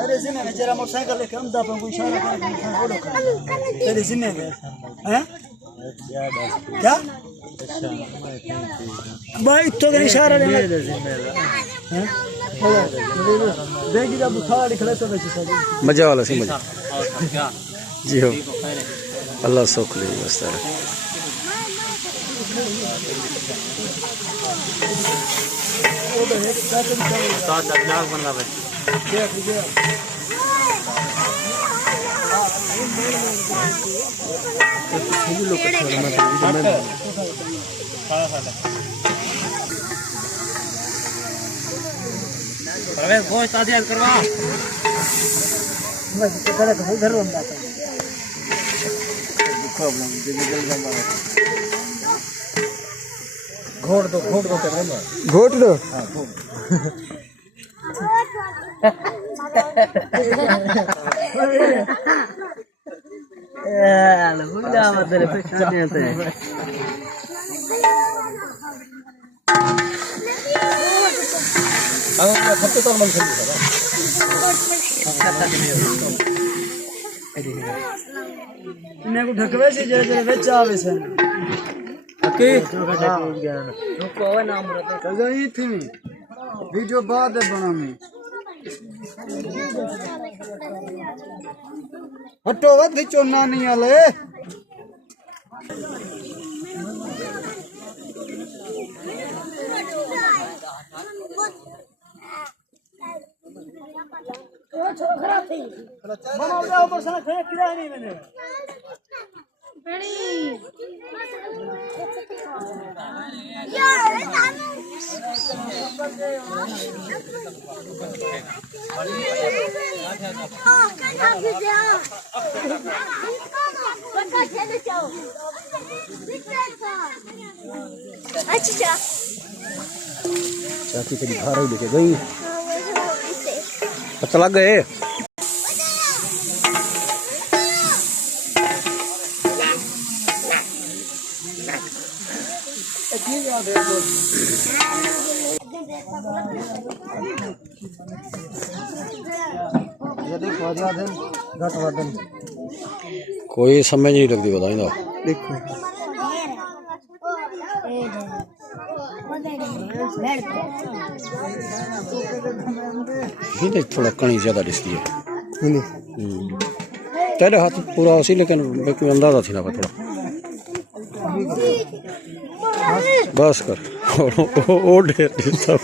अरे जिम्मे में जरा मोटरसाइकिल लेके हम दापन को इशारा तेरे जिम्मे में हैं क्या भाई तो इशारा दे हैं देखिए जब बुखार निकले तो मजा वाला सी मजा जी हो अल्लाह सुख ले बस गोश्त आदि करवा घर घोट दो घोट दो इन्हें को ढकवे से जरे जरे बेच आवे से ओके रुको है नाम रहता कजा ही थी वीडियो बाद बनानी हटो वत खिचो ना नहीं आले खराब थी मामा उधर ऊपर से खड़े किराया नहीं मैंने चाची तेरी घर ही लेके गई पता लग गए कोई समझ नहीं लगती बताई ना देखो ये थोड़ा कणी ज्यादा दिखती है तेरे हाथ पूरा उसी लेकिन अंदाजा थी ना थोड़ा बस कर ओ ढेर सब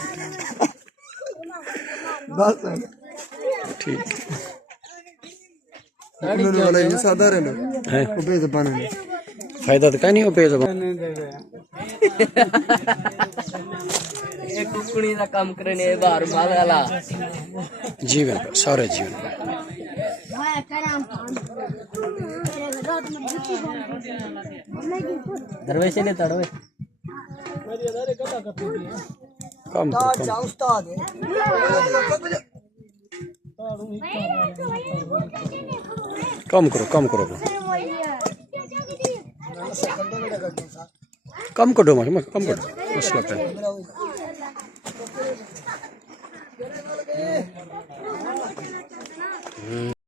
बस ठीक वाला ये साधारण है बेज़बान है फायदा तो कहीं नहीं हो बेज़बान एक कुकड़ी का काम करने बाहर माला जीवन पर सारे जीवन पर दरवेश ने तड़वे कम कम करो कम करो कम करो मसला है